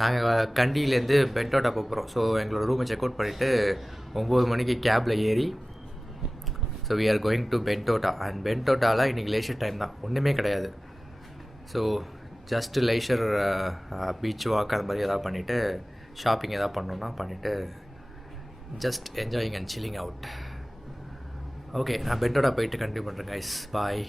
நாங்கள் கண்டியிலேருந்து பென்டோட்டா போகிறோம். ஸோ எங்களோட ரூமை செக் அவுட் பண்ணிவிட்டு 9 மணிக்கு கேபில் ஏறி so we are going to Bentota. And பென்டோட்டாவில் இன்றைக்கி லேஷர் டைம் தான், ஒன்றுமே கிடையாது. So just leisure beach walk அந்த மாதிரி எதாவது பண்ணிவிட்டு ஷாப்பிங் எதாவது பண்ணோன்னா பண்ணிவிட்டு just enjoying and chilling out. Okay, நான் பென்டோட்டா போயிட்டு கண்டினியூ பண்ணுறேன் கைஸ். பாய்.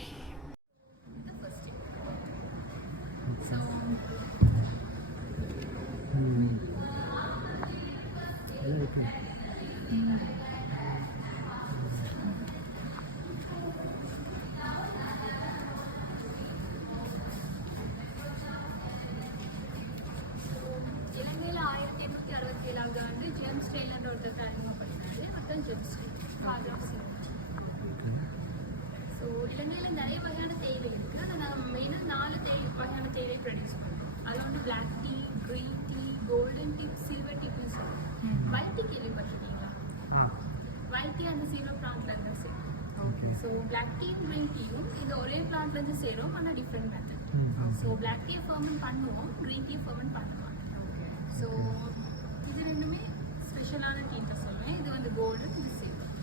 இலங்கையில் நிறைய வகையான தேயிலை இருக்குது. அதை நாங்கள் மெயினாக 4 வகையான தேயிலை ப்ரொடியூஸ் பண்ணுறோம். அதில் வந்து black tea, green tea, golden tea, silver டீன்னு சொல்லுவோம். ஒயிட் டீ கேள்விப்பட்டிருக்கீங்களா? ஒயிட் டீ அந்த சில்வர் பிளான்ட்லேருந்து சேரும். ஸோ பிளாக் டீயும் க்ரீன் டீயும் இது ஒரே பிளான்ட்லேருந்து சேரும், ஆனால் different method. So black tea ferment பண்ணுவோம், க்ரீன் டீ ஃபர்மெண்ட் பண்ண மாட்டோம். ஸோ இது ரெண்டுமே ஸ்பெஷலான டீன்னு சொல்லுவேன். இது வந்து கோல்டன், இது சில்வர்.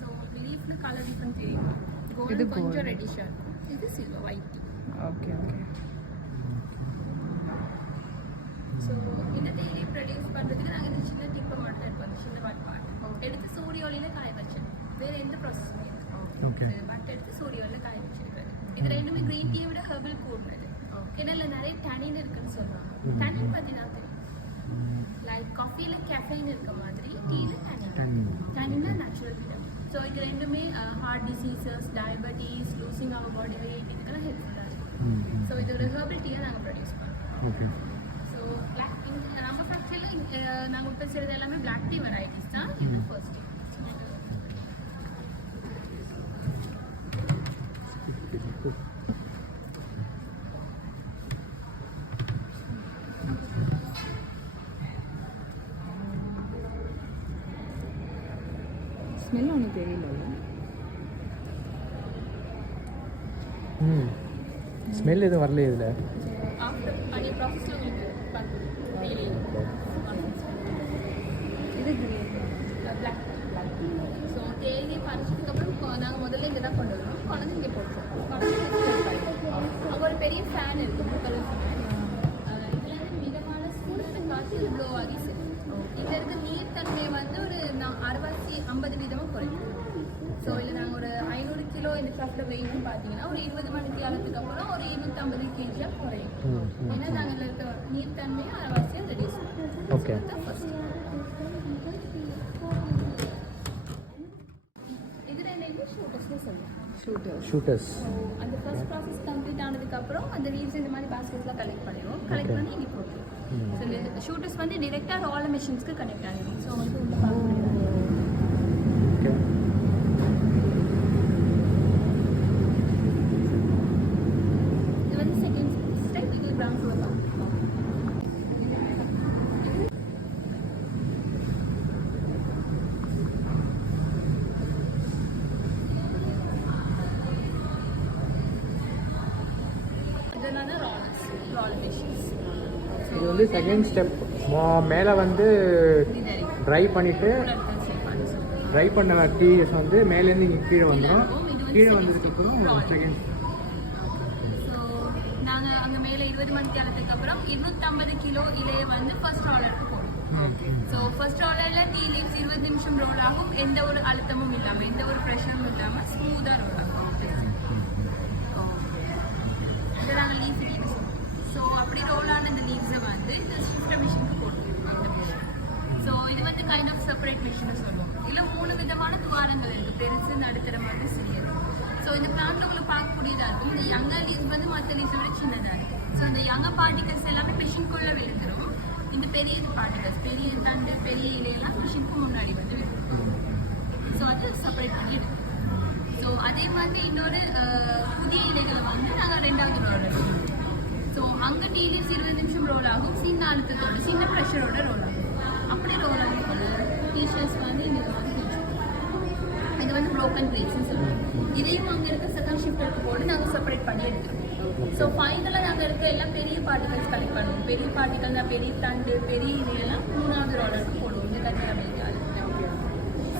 ஸோ லீஃப்ல கலர் டிஃப்ரெண்ட் தெரியும். கோல்டு கொஞ்சம் ரெட்டிஷாக இருக்கும், இது silver white tea. Okay okay. So இந்த தேயிலை ப்ரொடியூஸ் பண்ணுறதுக்கு நாங்கள் இந்த சின்ன டிப்பை மட்டும் எடுப்போம், சின்ன பட் எடுத்து சூரிய ஒளியில் காய வச்சிடும். வேறு எந்த ப்ராசஸுமே இருக்குது. பட் எடுத்து சூரிய ஒளியில் காய வச்சிருக்காரு. இது ரெண்டுமே க்ரீன் டீயை விட ஹெர்பல் கூடுனது. இதில் நிறைய டனின் இருக்குன்னு சொல்லுவாங்க. டனின் பற்றி தான் தெரியும். லைக் காஃபியில் கேஃபைன் இருக்க மாதிரி டீயில் டனின்னா நேச்சுரல் விட்டமின். ஸோ இது ரெண்டுமே heart diseases, diabetes, losing our body weight இதுக்கெல்லாம் ஹெல்ப்ஃபுல்லாக இருக்கும். ஸோ இது ஒரு ஹெர்பல் டீயை நாங்கள் ப்ரொடியூஸ் பண்ணுறோம். ஸோ பிளாக் டீ நம்ம ஃபேக்ட்ரியில் நாங்கள் உற்பத்தி செய்கிறது எல்லாமே பிளாக் டீ வெரைட்டிஸ் தான். இது ஃபர்ஸ்ட் டீ. ஸ்மெல் ஒன்றும் தெரியல. ஸ்மெல் எதுவும் வரலையே இதில். ஆஃப்டர் பண்ணி ப்ராசஸில் உங்களுக்கு இது பிளாக். ஸோ தேயிலை பறிச்சதுக்கப்புறம் நாங்கள் முதல்ல இங்கே தான் கொண்டு வரோம். கொண்டு இங்கே போட்டுருவோம். அங்கே ஒரு பெரிய ஃபேன் இருக்குது, ப்ளூ கலர் ஃபேன். இதில் வந்து மிதமான சூடான காற்று இது ப்ளோ ஆகி சரி. இதில் இருக்க நீர் தன்மை வந்து ஒரு 60-50% குறையும். ஸோ இதில் நாங்கள் ஒரு 500 கிலோ இந்த கிராஃப்டில் வெயிட்னு பார்த்தீங்கன்னா ஒரு 20 மணி நேரத்துக்கு அப்புறம் ஒரு 250 kg குறையும். ஏன்னா நாங்கள் இதில் இருக்க நீர் தன்மையை அரைவாசியாக ரெடியூஸ் பண்ணுவோம். ஓகே, ஃபர்ஸ்ட் இது ரெண்டு ஷூட்டர்ஸ்னு சொல்லுவோம். ஷூட்டர்ஸ். அந்த ஃபர்ஸ்ட் ப்ராசஸ் கம்ப்ளீட் ஆனதுக்கப்புறம் அந்த லீவ்ஸ் இந்த மாதிரி பாஸ்கெட்லாம் கலெக்ட் பண்ணிடுவோம். கலெக்ட் பண்ணி இங்கே போட்டுருவோம். ஸோ இந்த ஷூட்டர்ஸ் வந்து டிரெக்டாக ரால் மிஷின்ஸ்க்கு கனெக்ட் ஆகிடும். ஸோ வந்து உள்ள பார்க்க முடியாது. இது வந்து செகண்ட் ஸ்டெப். இது கிரவுண்ட் ஃப்ளோர் தான். இதனால ரால் மிஷின்ஸ். இது வந்து செகண்ட் ஸ்டெப். மேலே வந்து ட்ரை பண்ணிவிட்டு ட்ரை பண்ண டீஸ் வந்து மேலேருந்து இங்கே கீழே வந்துடும். கீழே வந்ததுக்கப்புறம் செகண்ட். ஸோ நாங்கள் அங்கே மேலே 20 மணி நேரத்துக்கு அப்புறம் 250 கிலோ இலையை வந்து ஃபர்ஸ்ட் ஆர்டருக்கு போடுவோம். ஸோ ஃபர்ஸ்ட் ஆர்டரில் டீ லீவ்ஸ் 20 நிமிஷம் ரோல் ஆகும். எந்த ஒரு அழுத்தமும் இல்லாமல், எந்த ஒரு ப்ரெஷரும் இல்லாமல் ஸ்மூத்தாக ரோல் ஆகும். இதை நாங்கள் லீவ்ஸ் சொல்லுவோம். ஸோ அப்படி ரோல் ஆன இந்த லீவ்ஸை வந்து இந்த ஷிஃப்டர் மிஷினுக்கு போடுவோம். இந்த மிஷின். ஸோ இது வந்து கைண்ட் ஆஃப் செப்பரேட் மிஷின்னு சொல்லுவோம். இதில் 3 விதமான துவாரங்கள் இருக்குது, பெருசு, நடுத்தர மாதிரி சிறியது. ஸோ இந்த பிளான்ட் உங்களுக்கு பார்க்கக்கூடியதாக இருக்கும். இந்த யங்கர் லீவ்ஸ் வந்து மற்ற லீவ்ஸை விட சின்னதாக இருக்கும். ஸோ இந்த யங்கர் பார்ட்டிகல்ஸ் எல்லாமே மிஷின்குள்ளே விழுந்துடும். இந்த பெரிய பார்ட்டிகல்ஸ், பெரிய தண்டு, பெரிய இலையெல்லாம் மிஷினுக்கு முன்னாடி வந்து விழுந்துடும். ஸோ அது செப்பரேட் பண்ணி எடுக்கும். ஸோ அதே மாதிரி இன்னொரு புதிய இலைகளை வந்து நாங்கள் 2வது ரோல் எடுப்போம். ஸோ அங்கே டீ லீவ்ஸ் 20 நிமிஷம் ரோல் ஆகும். சின்ன அழுத்தத்தோட, சின்ன ப்ரெஷரோட ரோல் ஆகும். அப்படி ரோல் ஆகும் டீஷர்ட்ஸ் வந்து இந்த வந்து இது வந்து ப்ரோக்கன் கிரேப்ஸ்ன்னு சொல்லுவோம். இதையும் அங்கே இருக்க செகண்ட் ஷிஃப்டருக்கு போட்டு நாங்கள் செப்பரேட் பண்ணி எடுத்துருவோம். ஸோ ஃபைனலாக நாங்கள் இருக்க எல்லாம் பெரிய பார்ட்டிகல்ஸ் கலெக்ட் பண்ணுவோம். பெரிய பார்ட்டிகல் தான் பெரிய தண்டு பெரிய இதெல்லாம் 3வது ரோலருக்கு போடுவோம் இந்த கட்டி அமெரிக்காவில்.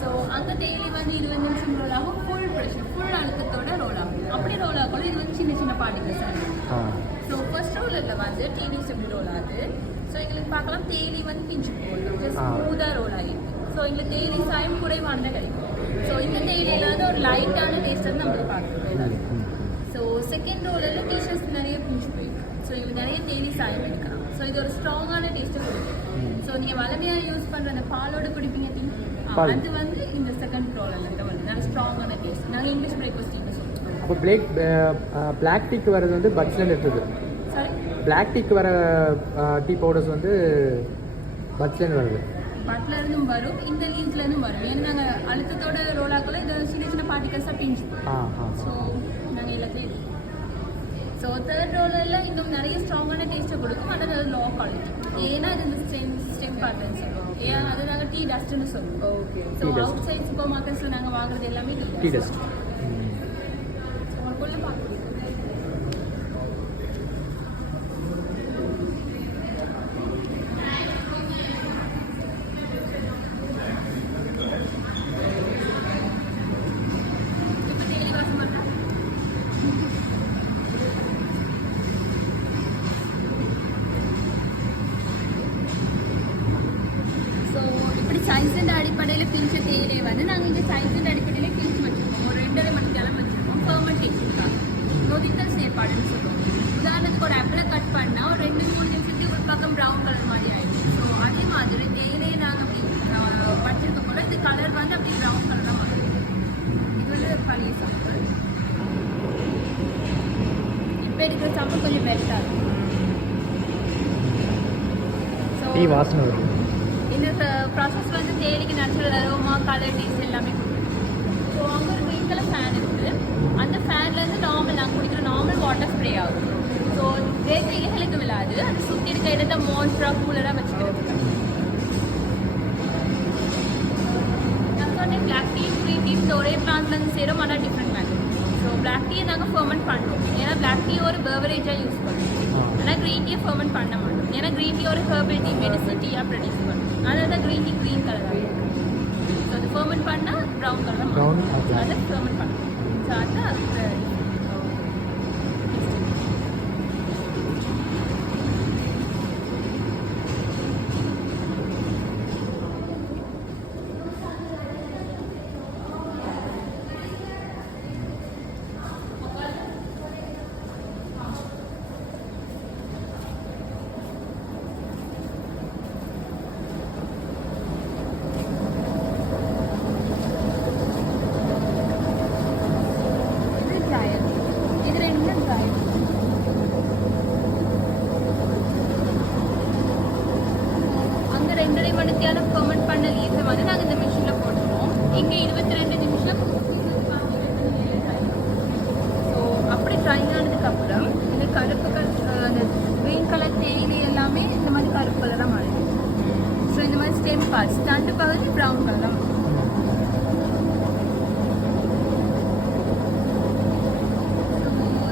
ஸோ அங்கே டெய்லி வந்து 20 நிமிஷம் ரோல் ஆகும். ஃபுல் ப்ரெஷர் ஃபுல் அழுத்தத்தோட ரோல் ஆகும். அப்படி ரோல் ஆகணும். இது வந்து சின்ன சின்ன பார்ட்டிகல்ஸ் ஆகும். ஸோ ஃபர்ஸ்ட் ரோலரில் வந்து டிடிஸ் எப்படி ரோல் ஆகுது. ஸோ எங்களுக்கு பார்க்கலாம் தேயிலை வந்து பிஞ்சு போடணும். ஜஸ்ட் ஸ்மூத்தாக ரோல் ஆகிருக்கு. ஸோ எங்களுக்கு தேயிலை சாயம் குறைவானதாக கிடைக்கும். ஸோ இந்த தேயிலையில் வந்து ஒரு லைட்டான டேஸ்ட் வந்து நம்மளுக்கு பார்க்கணும். ஸோ செகண்ட் ரோலரில் டீஷர்ட்ஸ் நிறைய பிஞ்சு போயிருக்கு. ஸோ எங்களுக்கு நிறைய தேயிலை சாயம் எடுக்கலாம். ஸோ இது ஒரு ஸ்ட்ராங்கான டேஸ்ட்டை கொடுக்கும். ஸோ நீங்கள் வளமையாக யூஸ் பண்ணுற அந்த பாலோட குடிப்பீங்க டீ, அது வந்து இந்த செகண்ட் ரோலரில் தான் வந்து நல்ல ஸ்ட்ராங்கான டேஸ்ட். நாங்கள் இங்கிலீஷ் பிரேக்ஃபாஸ்ட் டீன்னு சொல்லுவோம். அப்போ பிளாக் டீக்கு வர்றது வந்து பட்ஸ்லேருந்து எடுத்தது. சாரி, பிளாக் டீக்கு வர டீ பவுடர்ஸ் வந்து பட்ஸ்லேருந்து வருது. பட்ல இருந்தும் வரும், இந்த லீவ்ஸ்ல இருந்தும் வரும். ஏன்னா நாங்கள் அழுத்தத்தோட ரோல் ஆக்கல இது சின்ன சின்ன பார்ட்டிகல்ஸாக பிஞ்சு. ஸோ நாங்கள் எல்லாத்தையும் ஸோ தேர்ட் ரோலரில் இன்னும் நிறைய ஸ்ட்ராங்கான டேஸ்ட்டை கொடுக்கும். ஆனால் அது லோ குவாலிட்டி. ஏன்னா அது இந்த ஸ்டெம் பார்ட்னு சொல்லுவோம். ஏன் அது நாங்கள் டீ டஸ்ட்னு சொல்லுவோம். ஸோ அவுட் சைட் சூப்பர் மார்க்கெட்ஸில் நாங்கள் வாங்குறது எல்லாமே டீ டஸ்ட். ஸோ உங்களுக்குள்ள பார்க்க சயின்ஸின் அடிப்படையில் பிரித்த தேயிலை வந்து நாங்கள் இந்த சயின்ஸின் அடிப்படையில் பிரித்து வச்சுருக்கோம். ஒரு 2.5 மணி நேரம் வச்சுருக்கோம். ஃபெர்மெண்டேஷனுக்காக நொதித்தல் செயற்பாடுன்னு சொல்லுவோம். உதாரணத்துக்கு ஒரு ஆப்பிளை கட் பண்ணால் ஒரு 2-3 நிமிஷத்துக்கு ஒரு பக்கம் ப்ரௌன் கலர் மாதிரி ஆகிடும். ஸோ அதே மாதிரி தேயிலையை நாங்கள் அப்படி வச்சுருக்க போல இந்த கலர் வந்து அப்படி ப்ரௌன் கலராக மாறும். இது வந்து பழைய சாம்பிள். இப்போ எடுக்கிற சாம்பிள் கொஞ்சம் பெட்டராக இருக்கும். டீ வாசனை வரும். இந்த ப்ராசஸ் வந்து தேயிலைக்கு நேச்சுரல் அரோமா கலர் டேஸ்ட் எல்லாமே கொடுக்கும். ஸோ அங்கே ஒரு க்ரீன் கலர் ஃபேன் இருக்குது. அந்த ஃபேன்லேருந்து நார்மல் நாங்கள் குடிக்கிற நார்மல் வாட்டர் ஸ்ப்ரே ஆகும். ஸோ வேக இலைகளுக்கு விழாது. அது சுற்றி இருக்க இடத்த மாய்ஸ்டராக கூலராக வச்சுக்கிறது. நான் சொன்னேன் பிளாக் டீ க்ரீன் டீ இந்த ஒரே பிளான்ட்லேருந்து சேரும். ஆனால் டிஃப்ரெண்ட் மேட்டர். ஸோ பிளாக் டீயை நாங்கள் ஃபெர்மெண்ட் பண்ணுறோம். ஏன்னா பிளாக் டீ ஒரு பெவரேஜாக யூஸ் பண்ணுறோம். ஆனால் க்ரீன் டீயை ஃபெர்மெண்ட் பண்ண மாட்டோம். ஏன்னா க்ரீன் டீ ஒரு ஹெர்பல் டீ மெடிசன் டீயாக ப்ரொடியூஸ் பண்ணுறோம். அதனால தான் க்ரீன் டீ க்ரீன் கலராக இருக்கும். ஸோ அது ஃபெர்மெண்ட் பண்ணால் ப்ரௌன் கலராக அதை ஃபெர்மெண்ட் பண்ணுறோம். ஸோ அதுதான் அது ஃபெர்மெண்ட் பண்ண லீவ்ஸை வந்து நாங்கள் இந்த மிஷினில் போட்டுருவோம். இங்கே 22 நிமிஷம். ஸோ அப்படி ட்ரை ஆனதுக்கப்புறம் இந்த கருப்பு அந்த க்ரீன் கலர் தேயிலை எல்லாமே இந்த மாதிரி கருப்பு கலராக மாறிடும். ஸோ இந்த மாதிரி ஸ்டெம் பார்ட்ஸ் தண்டு பகுதி ப்ரௌன் கலராக மாறும்.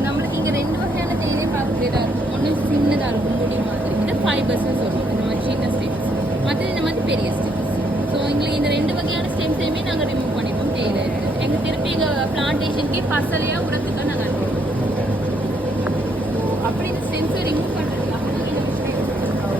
நம்மளுக்கு இங்கே 2 வகையான தேயிலை பார்க்கக்கூடியதாக இருக்கும். ஒன்று சின்னதாக இருக்கும் முடி மாதிரி, இது ஃபைபர்ஸ்ன்னு சொல்லுவோம். இந்த மாதிரி சின்ன ஸ்டெம்ஸ், மற்றது இந்த மாதிரி பெரிய ஸ்டெம்ஸ். ஸோ எங்களுக்கு இந்த 2 வகையான ஸ்டெம்ஸையுமே நாங்கள் ரிமூவ் பண்ணிப்போம் தேயிலை. எங்கள் திருப்பி எங்கள் பிளான்டேஷனுக்கு பசலையாக உரத்துக்காக நாங்கள் அனுப்புவோம். ஸோ அப்படி இந்த ஸ்டெம்ஸை ரிமூவ் பண்ணுறதுக்காக நாங்கள் இந்த மிஷினை யூஸ் பண்ணுறோம்.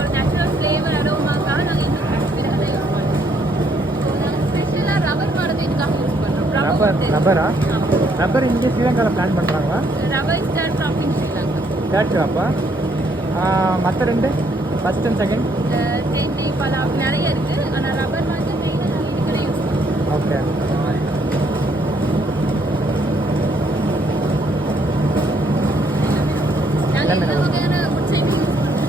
ஒரு நேச்சுரல் ஃப்ளேவர் அரோமாக்காக நாங்கள் இன்னும் விதை அதை யூஸ் பண்ணுறோம். ஸோ நாங்கள் ஸ்பெஷலாக ரப்பர் மரத்தை இதுக்காக யூஸ் பண்ணுறோம். ரப்பர் இங்கே ஸ்ரீலங்காவில் பிளான் பண்ணுறாங்களா? Rubber is third crop in Sri Lanka. Third க்ராப்பா? மற்ற ரெண்டு ஃபர்ஸ்ட் அண்ட் செகண்ட் தென்னை பழம் நிறைய இருக்குது. ஆனால் ரப்பர் வந்து மெயினாக நாங்கள் இதுக்கு யூஸ் பண்ணுறோம். ஓகே. நாங்கள் எல்லா வகையான wood side யூஸ் பண்ணுறோம்.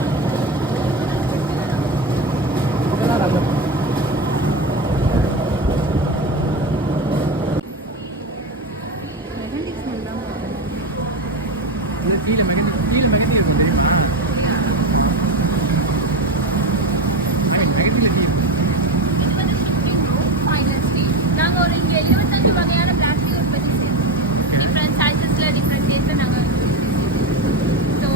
இதெல்லாம் ரப்பர். மெஹந்தி ஸ்மெல் தான் இது கீழே மெகந்தி இருக்குது. மெகந்தியில் டீ. இது வந்து ஷிஃப்டிங் ரூம் ஃபைனல் ஸ்டேஜ். நாங்கள் ஒரு இங்கே 25 வகையான பிளாக் டீ உற்பத்தி செய்வோம். டிஃப்ரெண்ட் சைஸஸில் டிஃப்ரெண்ட் டேஸ்ட்டில் நாங்கள் ஸோ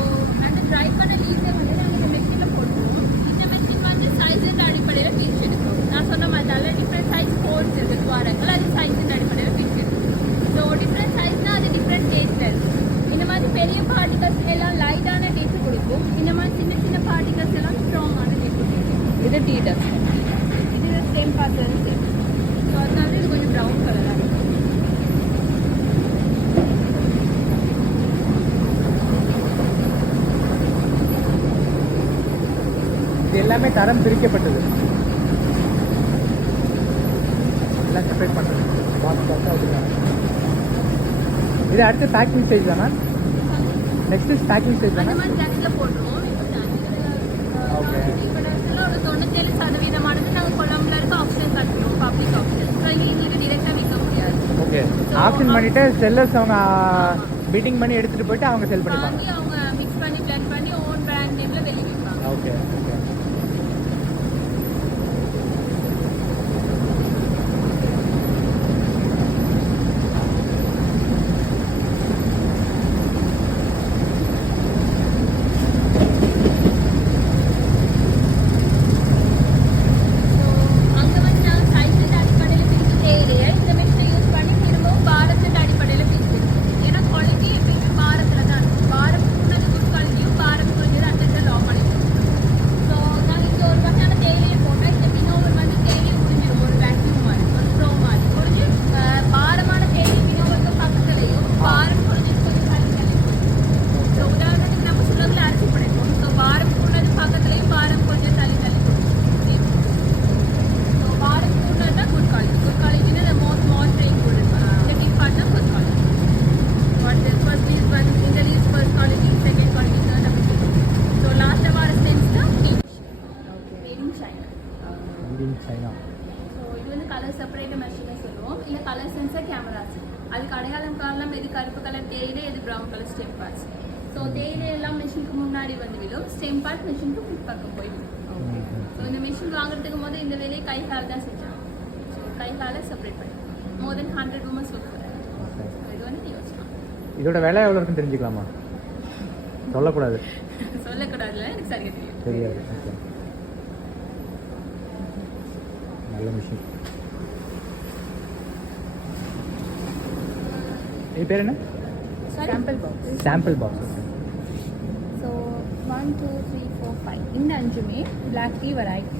அந்த ட்ரை பண்ண லீஸை வந்து நாங்கள் இந்த மெஷினில் போட்டுருவோம். இந்த மெஷின் வந்து சைஸின் அடிப்படையில் பிரிச்சு எடுக்கும். நான் சொன்ன மாதிரி டிஃப்ரெண்ட் சைஸ் ஹோல்ஸ் இருக்குது துவாரங்கள், அது சைஸின் அடிப்படையில் பிரிச்சு எடுக்கும். ஸோ டிஃப்ரெண்ட் சைஸ்னால் அது டிஃப்ரெண்ட் டேஸ்ட்டில் இருக்கும். இந்த மாதிரி பெரிய பார்ட்டிகல்ஸ் எல்லாம் லைட்டான டேஸ்ட் கொடுக்கும். இந்த மாதிரி சின்ன சின்ன பார்ட்டிகல்ஸ் எல்லாம் ஸ்ட்ராங்கான டேஸ்ட் கொடுக்கும். இது டீ டஸ்ட். இது சேம் பார்த்து சேம். ஸோ அதனால இது கொஞ்சம் ப்ரௌன் கலராக இருக்கும். இது எல்லாமே தரம் பிரிக்கப்பட்டது. எல்லாம் செப்பரேட் பண்ணுறது. பாக்ஸாக வச்சுருக்காங்க. இது அடுத்து பேக்கிங் ஸ்டேஜ் தானே? நெக்ஸ்ட் இஸ் பேக்கிங் ஸ்டேஜ் அந்த தானே? மாதிரி ஜாக்கில் போட்டுருவோம். Okay. இப்போ ஒரு 97% நாங்கள் கொழம்புல இருக்க ஆப்ஷன் கட்டுறோம், பப்ளிக் ஆப்ஷன். ஸோ எங்களுக்கு டிரெக்டாக விற்க முடியாது. ஓகே. ஆப்ஷன் பண்ணிவிட்டு செல்லர்ஸ் அவங்க பிட்டிங் பண்ணி எடுத்துகிட்டு போயிட்டு அவங்க செல் பண்ணிப்பாங்க. வாங்கி அவங்க மிக்ஸ் பண்ணி பிளெண்ட் பண்ணி ஓன் பிராண்ட் நேமில் வெளியே விற்பாங்க. ஓகே. ஓகே. அங்கே வந்து நாங்கள் சைஸின் அடிப்படையில் பிரித்து தேயிலையை இந்த மெஷினை யூஸ் பண்ணி திரும்பவும் பாரத்தின் அடிப்படையில் பிரிச்சிருக்கோம். ஏன்னா குவாலிட்டி எப்பயுமே பாரத்தில் தான் இருக்கும். பாரம் கூடது குட் குவாலிட்டியும் பாரம் குறைஞ்சது அந்த லா குவாலிட்டியும். ஸோ நாங்கள் இங்கே ஒரு வகையான தேயிலையை போட்டால் இந்த வினோவர் வந்து தேயிலையை புரிஞ்சிடும். ஒரு வேக்யூம் மாதிரி, ஒரு ப்ரோ மாதிரி புரிஞ்சு பாரமான தேயிலை வினோவருக்கு பக்கத்துலையும் பாரம் குறைஞ்சது கொஞ்சம் தள்ளித்தலையும். ஸோ உதாரணத்துக்கு நம்ம சுலகில் அரிசி படைப்போம். ஸோ பாரம் கூடது பக்கத்துலையும் பாரம் கொஞ்சம் தள்ளி தள்ளி பாரம் கூடனா குட் குவாலிட்டி. குட் குவாலிட்டினா the most trained good. The big part is good quality. What the first is one single is first quality, second quality, third quality. So last of our stems the peach. Made in China. Indian China. So இது வந்து colour separate மெஷினை சொல்லுவோம். இல்லை colour sensor cameras. அதுக்கு அடையாளம் காரணம் எது கருப்பு கலர் தேயிலை, எது brown colour stem parts. So தேயிலை எல்லாம் மெஷினுக்கு முன்னாடி வந்து விடும், ஸ்டெம் பார்ட் மெஷினுக்கு பின்பக்கம் போய் விடும். ஸோ இந்த மிஷின் வாங்குறதுக்கு போது இந்த வேலையை கை கால் தான் செஞ்சாங்க. ஸோ கை காலை செப்பரேட் பண்ணி மோர் தென் 100 women ஒர்க் பண்ணுறாங்க. இது வந்து யோசிக்கலாம். இதோட விலை எவ்வளோ இருக்குன்னு தெரிஞ்சுக்கலாமா? சொல்லக்கூடாது. சொல்லக்கூடாதுல, எனக்கு சரியாக தெரியும். தெரியாது. ஓகே. நல்ல மிஷின். இது பேர் என்ன? Sample box. Sample box. So 1 2 3 4 5 இந்த 5மே black tea variety.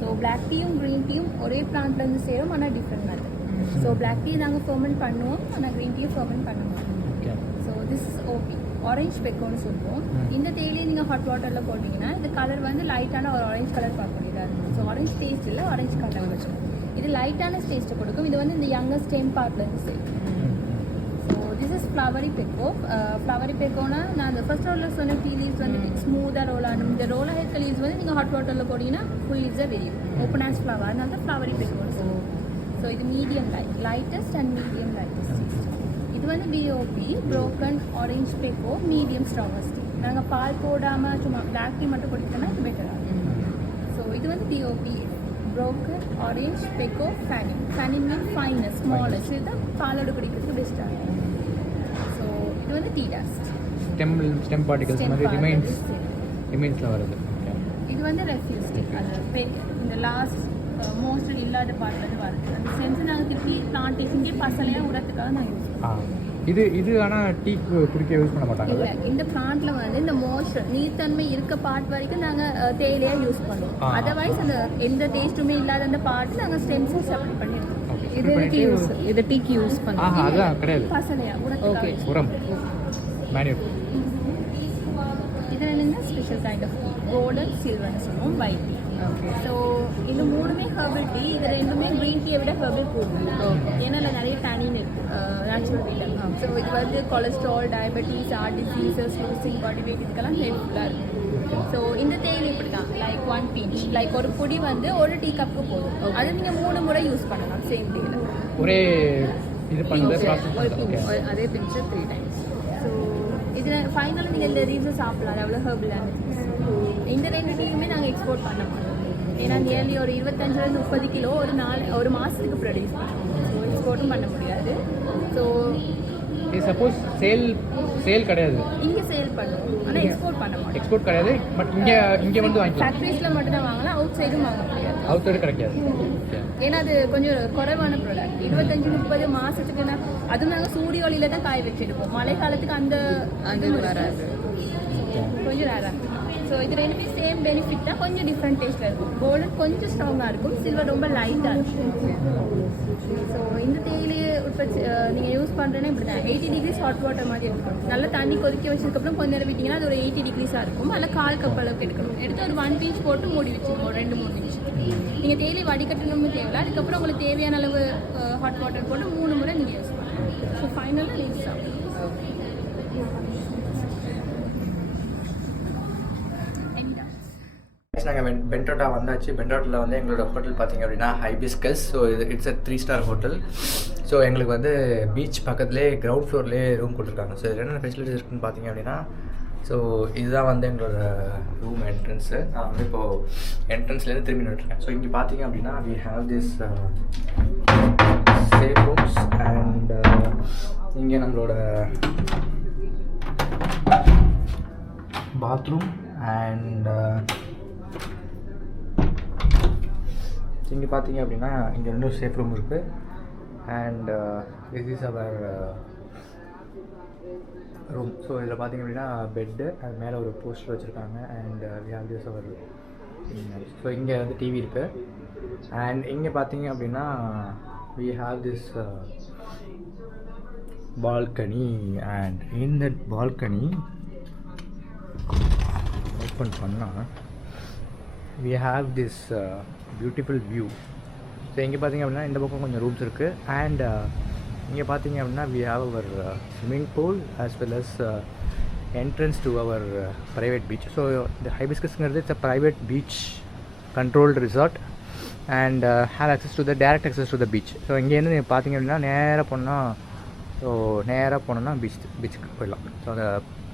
So black டீயும் க்ரீன் டீயும் ஒரே பிளான்ட்லேருந்து சேரும், ஆனால் different method. So black tea நாங்கள் ஃபர்மெண்ட் பண்ணுவோம், ஆனால் க்ரீன் டீயும் ஃபர்மெண்ட் பண்ண மாட்டோம். Okay. So this is OP orange பெக்கோன்னு சொல்லுவோம். இந்த தேயிலையை நீங்கள் ஹாட் வாட்டரில் போட்டிங்கன்னா இந்த கலர் வந்து லைட்டான ஒரு ஆரஞ்ச் கலர் பார்க்கக்கூடியதாக இருக்கும். ஸோ ஆரஞ்ச் டேஸ்ட் இல்லை, ஆரஞ்ச் கலர் வரும். இது லைட்டான டேஸ்ட்டை கொடுக்கும். இது வந்து இந்த யங்கர் ஸ்டெம் பார்ட்லேருந்து சேரும். So this is flowery pekoe. Flowery பெக்கோனா நான் அந்த ஃபர்ஸ்ட் ரோலில் சொன்ன டீ லீவ்ஸ் வந்து ஸ்மூத்தாக ரோல் ஆகணும். இந்த ரோலாக இருக்க லீவ்ஸ் வந்து நீங்கள் ஹாட் வாட்டரில் போட்டிங்கன்னா ஃபுல் லீவ்ஸாக வெரியும். ஓப்பன் ஆஸ் ஃப்ளவர், அதனால தான் ஃப்ளவரி பெக்கோன்னு சொல்லுவோம். ஸோ இது medium lightest and medium lightest. இது வந்து பிஓபி ப்ரோக்கன் ஆரஞ்ச் பெக்கோ மீடியம் ஸ்ட்ராங்கஸ்ட். நாங்கள் பால் போடாமல் சும்மா பிளாக் டீ மட்டும் குடிக்கணும்னா இது பெட்டராக இருக்கும். ஸோ இது வந்து பிஓபி ப்ரோக்கன் ஆரஞ்ச் பெக்கோ ஃபேனின். ஃபேனின் மீன் ஃபைனஸ் ஸ்மாலஸ்ட். இதுதான் பாலோடு குடிக்கிறதுக்கு பெஸ்ட்டாக இருக்கும். ஸோ இது வந்து டீ டஸ்ட். ஸ்டெம் பார்ட்டிகல்ஸ் மாதிரி ரிமைன்ஸில் வருது. இது வந்து ரெஃப்யூஸ்டிக். அது இந்த லாஸ்ட் மோஸ்ட் இல்லாத பார்ட்லேருந்து வருது. அந்த சென்ஸ் நாங்கள் திருப்பி பிளான்டேஷன்கே பசலையாக உரத்துக்காக நான் யூஸ் பண்ணுவோம். இது ஆனால் டீ குடிக்க யூஸ் பண்ண மாட்டாங்க. இல்லை, இந்த பிளான்ட்ல வந்து இந்த மோய்ஸ்சர் நீர்த்தன்மை இருக்க பார்ட் வரைக்கும் நாங்கள் தேயிலையா யூஸ் பண்ணுவோம். அதர்வைஸ் அந்த எந்த டேஸ்ட்டுமே இல்லாத அந்த பார்ட் நாங்கள் ஸ்டெம்ஸை சப்ளை பண்ணிடுவோம். இது டீக்கு யூஸ் பண்ணுவோம். அதான் கிடையாது. பசலையா ஓகே. உரம் மேன்யூர். இதில் என்னென்னா ஸ்பெஷல் கைண்ட் ஆஃப் கோல்டன் சில்வர்னு சொல்லுவோம், ஒயிட் டீ. ஓகே. ஸோ இது மூணுமே ஹெர்பல் டீ. இது ரெண்டுமே க்ரீன் டீயை விட ஹெர்பல் போகும். ஏன்னா அதில் நிறைய டேனின் இருக்குது, நேச்சுரல் டீயில். ஸோ இது வந்து cholesterol, diabetes, heart diseases, losing body weight இதுக்கெல்லாம் ஹெல்ப்ஃபுல்லாக இருக்கும். ஸோ இந்த தேயிலை இப்படி தான், லைக் 1 pinch, லைக் ஒரு பொடி வந்து 1 டீ கப்புக்கு போதும். அதை நீங்கள் 3 முறை யூஸ் பண்ணலாம் சேம் டேயில். ஒரே இது பண்ணுறது அதே பிஞ்சு 3 times. ஸோ இதில் ஃபைனலாக நீங்கள் இந்த ரீஸை சாப்பிடலாம். அது அவ்வளோ ஹெர்பலான டீஸ். இந்த 2 டீயுமே நாங்கள் எக்ஸ்போர்ட் பண்ண மாட்டோம். ஏன்னா நியர்லி ஒரு 25-30 கிலோ ஒரு மாதத்துக்கு ப்ரொடியூஸ் பண்ணுவோம். ஸோ எக்ஸ்போர்ட்டும் பண்ண முடியாது. ஸோ சப்போஸ் சேல் கிடையாது, இங்கே சேல் பண்ணுவோம், ஆனால் எக்ஸ்போர்ட் பண்ண மாட்டோம். எக்ஸ்போர்ட் கிடையாது, பட் இங்கே வந்து வாங்கிக்கலாம். ஃபேக்ட்ரிஸில் மட்டும் தான் வாங்கலாம், அவுட் சைடும் வாங்க முடியாது. அவுட் சைடு கிடைக்காது. ஏன்னா அது கொஞ்சம் குறைவான ப்ராடக்ட். 25-30 மாதத்துக்குன்னா அதுவும் நாங்கள் சூரிய ஒளியில் தான் காய வச்சுருப்போம். மழை காலத்துக்கு அந்த வராது, கொஞ்சம் ரேராக. ஸோ இது ரெண்டுமே சேம் பெனிஃபிட் தான், கொஞ்சம் டிஃப்ரெண்ட் டேஸ்ட்டில் இருக்கும். கோல்டன் கொஞ்சம் ஸ்ட்ராங்காக இருக்கும், சில்வர் ரொம்ப லைட்டாக இருக்கும். ஸோ இந்த தேயிலையை உற்பத்தி நீங்கள் யூஸ் பண்ணுறேன்னா இப்படி தான் 80 degrees ஹாட் வாட்டர் மாதிரி இருக்கும். நல்லா தண்ணி கொதிக்க வச்சதுக்கப்புறம் கொஞ்சம் நேரம் விட்டிங்கன்னா அது ஒரு 80 degreeஸாக இருக்கும். அதில் 1/4 கப் அளவுக்கு எடுக்கணும். எடுத்து ஒரு 1 pinch போட்டு மூடி வச்சுக்கணும் ஒரு 2-3 நிமிஷம். நீங்கள் தேயிலை வடிகட்டணும்னு தேவையில்ல. அதுக்கப்புறம் உங்களுக்கு தேவையான அளவு ஹாட் வாட்டர் போட்டு 3 முறை நீங்கள் யூஸ் பண்ணலாம். ஸோ ஃபைனலாக லீவ்ஸ் சாப்பிடலாம். நாங்கள் பென்டோட்டா வந்தாச்சு. பென்டோட்டாவில் வந்து எங்களோட ஹோட்டல் பார்த்திங்க அப்படின்னா hibiscus. So it's a 3-star hotel. So எங்களுக்கு வந்து பீச் பக்கத்துலேயே கிரவுண்ட் ஃப்ளோர்லேயே ரூம் கொடுத்துருக்காங்க. ஸோ இது என்னென்ன ஃபெசிலிட்டிஸ் இருக்குன்னு பார்த்தீங்க அப்படின்னா, ஸோ இதுதான் வந்து எங்களோட ரூம் என்ட்ரன்ஸு. நான் வந்து இப்போது என்ட்ரன்ஸ்லேருந்து திரும்பி நின்றுருக்கேன். ஸோ இங்கே பார்த்தீங்க அப்படின்னா we have this safe rooms and இங்கே நம்மளோட பாத்ரூம் அண்ட் இங்கே பார்த்தீங்க அப்படின்னா இங்கே இன்னும் சேஃப் ரூம் இருக்குது. And this is our room. So இதில் பார்த்தீங்க அப்படின்னா பெட்டு, அது மேலே ஒரு போஸ்டர் வச்சுருக்காங்க. And we have this our. So இங்கே வந்து டிவி இருக்குது. அண்ட் இங்கே பார்த்தீங்க அப்படின்னா we have this balcony. And in that balcony open பண்ணால் we have this beautiful view. So இங்கே பார்த்தீங்க அப்படின்னா இந்த பக்கம் கொஞ்சம் ரூம்ஸ் இருக்குது. அண்ட் இங்கே பார்த்தீங்க அப்படின்னா we have our swimming pool as well as entrance to our private beach. So இந்த ஹைபிஸ்கஸ்ங்கிறது it's a private beach controlled resort and have access to the direct access to the beach. So இங்கேருந்து நீங்கள் பார்த்தீங்க அப்படின்னா நேராக போனோன்னா பீச்சுக்கு போயிடலாம். So அந்த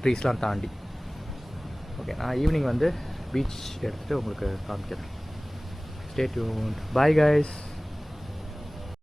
ட்ரீஸ்லாம் தாண்டி. ஓகே, நான் ஈவினிங் வந்து பீச் எடுத்துகிட்டு உங்களுக்கு காமிக்கிறேன். Stay tuned. Bye guys.